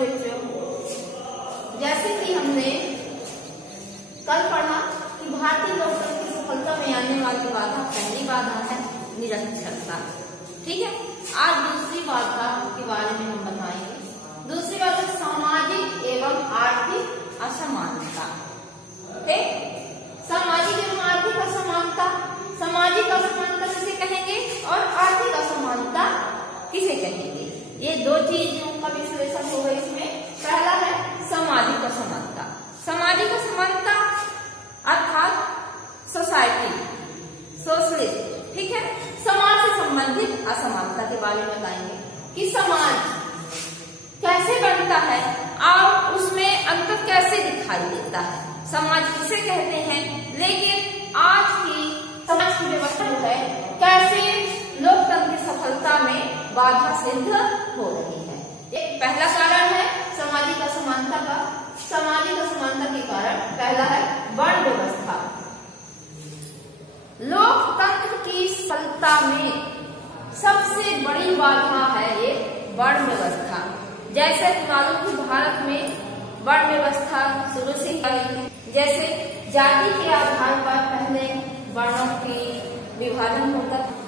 बच्चों, जैसे कि हमने कल पढ़ा कि भारतीय लोकतंत्र की सफलता में आने वाली बाधा, पहली बाधा है निरक्षरता। ठीक है, आज दूसरी बाधा के बारे में हम बताएंगे। दूसरी बाधा सामाजिक एवं आर्थिक असमानता। ठीक, सामाजिक एवं आर्थिक असमानता, सामाजिक असमानता किसे कहेंगे और आर्थिक असमानता किसे कहेंगे? ये दो चीजों का विश्लेषण होगा इसमें। पहला है सामाजिक असमानता। सामाजिक असमानता अर्थात सोसाइटी, सोशलिस्ट। ठीक है, समाज से संबंधित असमानता के बारे में बताएंगे कि समाज कैसे बनता है और उसमें अंतर कैसे दिखाई देता है, समाज किसे कहते हैं, लेकिन आज की समाज की व्यवस्था जो है कैसे लोकतंत्र की सफलता में बाधा सिद्ध हो रही है। एक पहला कारण है सामाजिक असमानता का। सामाजिक असमानता के कारण पहला है वर्ण व्यवस्था। लोकतंत्र की सफलता में सबसे बड़ी बाधा है ये वर्ण व्यवस्था। जैसे मालूम कि भारत में वर्ण व्यवस्था शुरू से ही है। जैसे जाति के आधार पर पहले वर्णों की विभाजन होता था,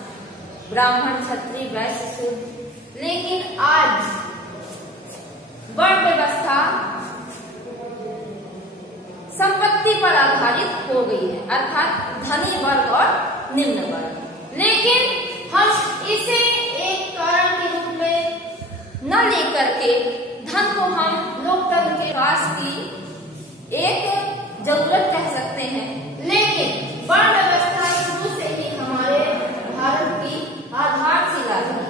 ब्राह्मण, क्षत्रिय, वैश्य, शूद्र, लेकिन आज वर्ण व्यवस्था संपत्ति पर आधारित हो गई है, अर्थात धनी वर्ग और निम्न वर्ग। लेकिन हम इसे एक कारण के रूप में न लेकर के धन को हम लोकतंत्र के विकास की एक जरूरत कह सकते हैं। लेकिन वर्ण व्यवस्था शुरू से ही हमारे भारत की आधारशिला है।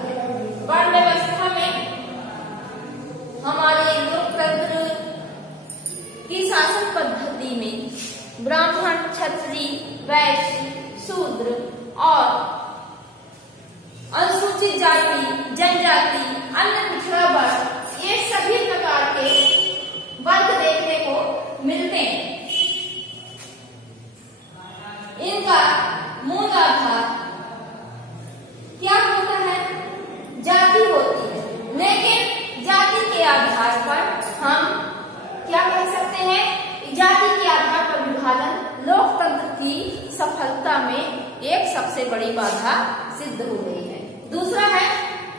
वर्ण व्यवस्था में हमारे लोकतंत्र की शासन पद्धति में ब्राह्मण, क्षत्रिय, वैश्य, शूद्र और अनुसूचित जाति, जनजाति, अन्य पिछड़ा वर्ग, ये सभी प्रकार के वर्ग देखने को मिलते हैं। इनका मूल आधार क्या होता है? जाति होती है। लेकिन जाति के आधार पर हम क्या कह सकते हैं? जाति के आधार पर विभाजन लोकतंत्र की सफलता में एक सबसे बड़ी बाधा सिद्ध हो गई है। दूसरा है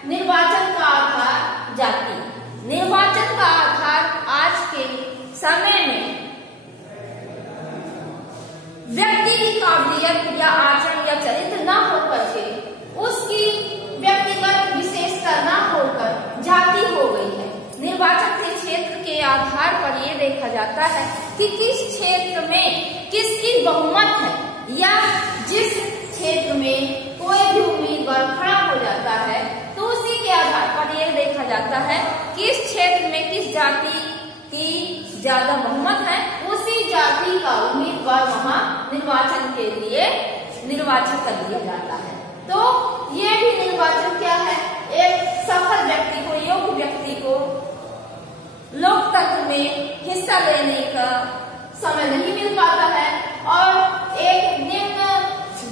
निर्वाचन का आधार जाति। निर्वाचन का आधार आज के समय में व्यक्ति की काबिलियत या आचरण या चरित्र न होकर के, उसकी व्यक्तिगत विशेषता न होकर जाति हो गई है। निर्वाचन के क्षेत्र के आधार पर यह देखा जाता है कि किस क्षेत्र में किसकी बहुमत है, या जिस क्षेत्र में कोई भी उम्मीदवार खड़ा हो जाता है तो उसी के आधार पर यह देखा जाता है कि इस क्षेत्र में किस जाति की ज्यादा बहुमत है, उसी जाति का उम्मीदवार वहां निर्वाचन के लिए निर्वाचित कर दिया जाता है। तो ये भी निर्वाचन क्या है? एक सफल व्यक्ति को, योग्य व्यक्ति को लोकतंत्र में हिस्सा लेने का समय नहीं मिल पाता है और एक निम्न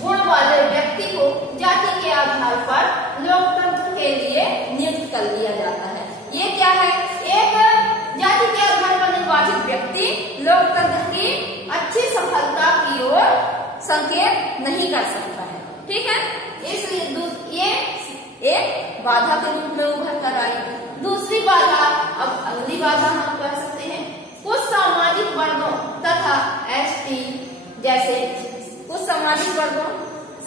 गुण वाले व्यक्ति को जाति के आधार पर लोकतंत्र के लिए नियुक्त कर दिया जाता है। ये क्या है? एक जाति के आधार पर निर्वाचित व्यक्ति लोकतंत्र की अच्छी सफलता की ओर संकेत नहीं कर सकता है। ठीक है, इसलिए ये एक बाधा के रूप में उभर कर आई। दूसरी बाधा, अब अगली बाधा हम कह सकते हैं कुछ सामाजिक वर्गों तथा एसटी जैसे कुछ सामाजिक वर्गों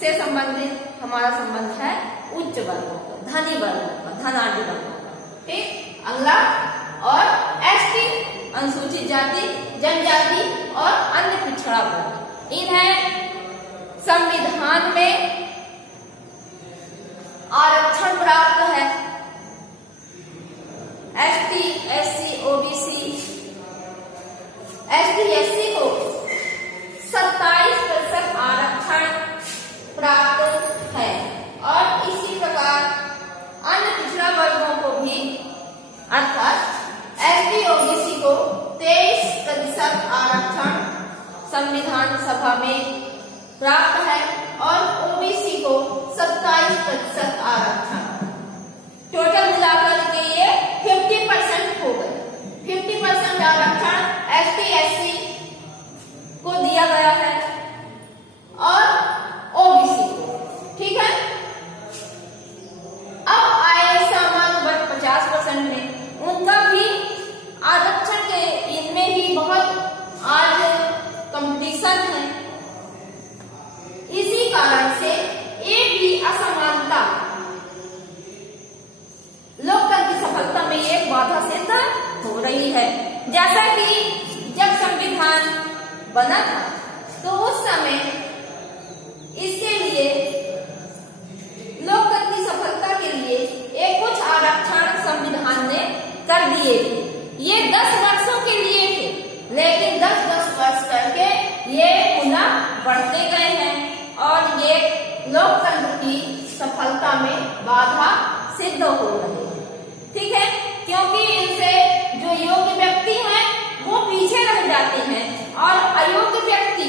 से संबंधित हमारा संबंध है उच्च वर्गों का, धनी वर्गों का, धनाढ़ वर्गों का। ठीक, अगला और एसटी अनुसूचित जाति, जनजाति और अन्य पिछड़ा वर्ग, इन्हें संविधान में आरक्षण प्राप्त है। ST, SC, OBC, ST, SC को 27% आरक्षण प्राप्त है और इसी प्रकार अन्य पिछड़ा वर्गों को भी, अर्थात एसटी, ओबीसी को 23% आरक्षण संविधान सभा में प्राप्त है और ओबीसी को 27% आरक्षण। टोटल मिलाकर के ये 50% हो गए। है। जैसा कि जब संविधान बना था तो उस समय इसके लिए लोकतंत्र की सफलता के लिए एक कुछ आरक्षण संविधान ने कर दिए थे। ये 10 वर्षों के लिए थे, लेकिन 10-10 वर्ष करके ये पुनः बढ़ते गए हैं और ये लोकतंत्र की सफलता में बाधा सिद्ध हो रही है। ठीक है, क्योंकि इनसे जो योग्य व्यक्ति हैं वो पीछे रह जाते हैं और अयोग्य व्यक्ति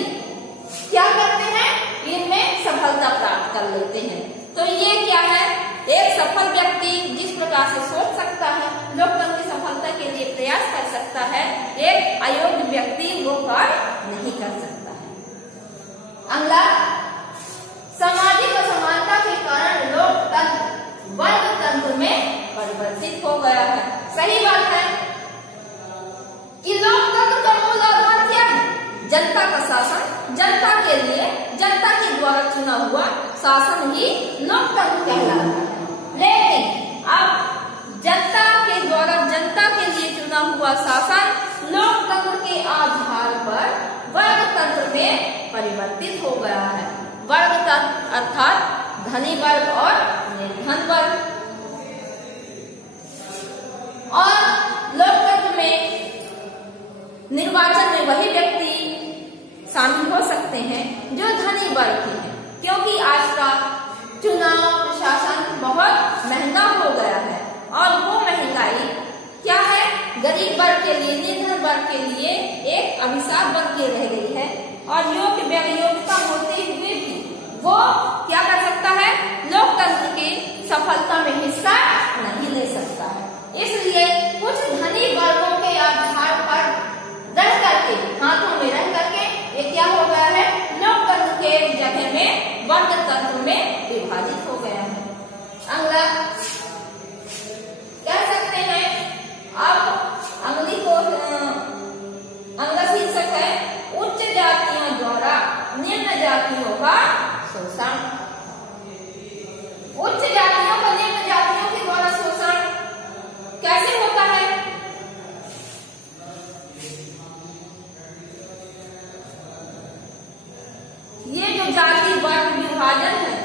क्या करते हैं, इनमें सफलता प्राप्त कर लेते हैं। तो ये क्या है, एक सफल व्यक्ति जिस प्रकार से सोच सकता है, लोकतंत्र की सफलता के लिए प्रयास कर सकता है, एक अयोग्य व्यक्ति वो कार्य नहीं कर सकता है। अगला, सामाजिक असमानता के कारण लोकतंत्र वर्गतंत्र में परिवर्तित हो गया है। सही बात है कि लोकतंत्र का मूल आधार क्या है, जनता का शासन, जनता के लिए जनता के द्वारा चुना हुआ शासन ही लोकतंत्र कहलाता है। लेकिन अब जनता के द्वारा जनता के लिए चुना हुआ शासन लोकतंत्र के आधार पर वर्गतंत्र में परिवर्तित हो गया है। वर्गतंत्र अर्थात धनी वर्ग और निर्धन वर्ग। और लोकतंत्र में निर्वाचन में वही व्यक्ति शामिल हो सकते हैं जो धनी वर्ग के हैं, क्योंकि आज का चुनाव प्रशासन बहुत महंगा हो गया है और वो महंगाई क्या है, गरीब वर्ग के लिए, निर्धन वर्ग के लिए एक अभिशाप बन के रह गई है। और योग्यता होते हुए भी वो क्या कर सकता है, लोकतंत्र की सफलता में हिस्सा नहीं ले सकता है। इसलिए कुछ धनी वर्गों के आधार पर रह करके, हाथों में रह करके ये क्या हो गया है, लोकतंत्र के जगह में वर्गतंत्र में विभाजित हो गया है। अगला कह सकते हैं, अब अगला शीर्षक है उच्च जातियों द्वारा निम्न जातियों का शोषण। उच्च जातियों का निम्न जातियों के द्वारा शोषण कैसे होता है? ये जो जाति वर्ग विभाजन है,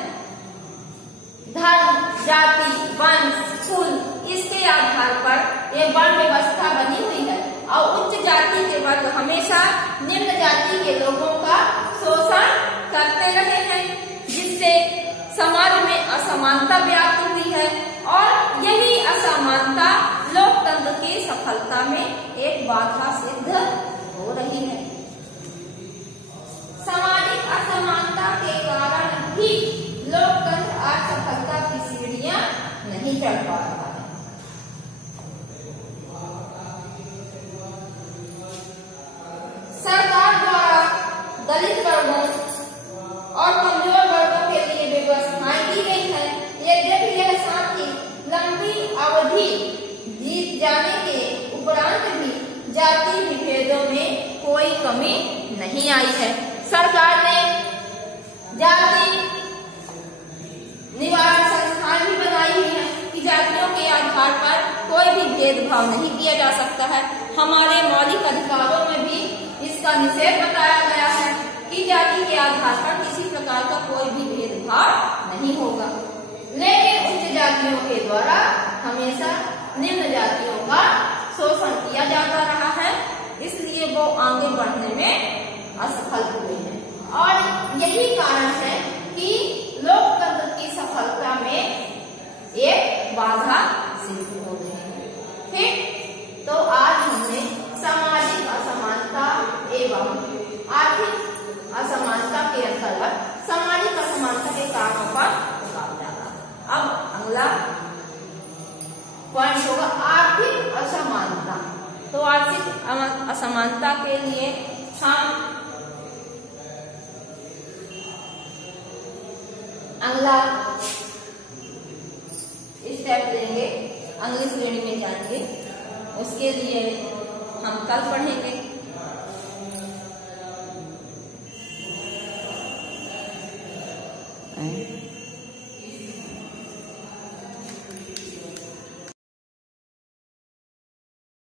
धर्म, जाति, वंश, कुल, इसके आधार पर ये वर्ण व्यवस्था बनी हुई है और उच्च जाति के वर्ग हमेशा निम्न जाति के लोगों का शोषण करते रहे हैं, जिससे समाज में असमानता व्याप्त हुई है और यही असमानता लोकतंत्र की सफलता में एक बाधा सिद्ध हो रही है। सामाजिक असमानता के कारण ही लोकतंत्र आज सफलता की सीढ़ियां नहीं चढ़ पा रहा है। सरकार द्वारा दलित वर्गों और कमजोर वर्गों के लिए व्यवस्थाएं की गई है, यद्यपि यह साथ ही लंबी अवधि जीत जाने के उपरांत भी जाति विभेदों में कोई कमी नहीं आई है। सरकार ने जाति निवारण संस्थान भी बनाई हुई है कि जातियों के आधार पर कोई भी भेदभाव नहीं किया जा सकता है। हमारे मौलिक अधिकारों में भी इसका निषेध बताया गया है कि जाति के आधार पर किसी प्रकार का कोई भी भेदभाव नहीं होगा। लेकिन उच्च जातियों के द्वारा हमेशा निम्न जातियों का शोषण किया जाता रहा है, इसलिए वो आगे बढ़ने में असफल हुए हैं। और यही कारण है कि लोकतंत्र की सफलता में एक बाधा सिद्ध हो रही है। ठीक, तो आज हमने सामाजिक असमानता एवं आर्थिक असमानता के अंतर्गत सामाजिक असमानता के कारणों पर बात जाना। अब अगला पॉइंट होगा आर्थिक असमानता। तो आर्थिक असमानता के लिए हम अगला स्टेप लेंगे, अगली श्रेणी में जाएंगे, उसके लिए हम कल पढ़ेंगे।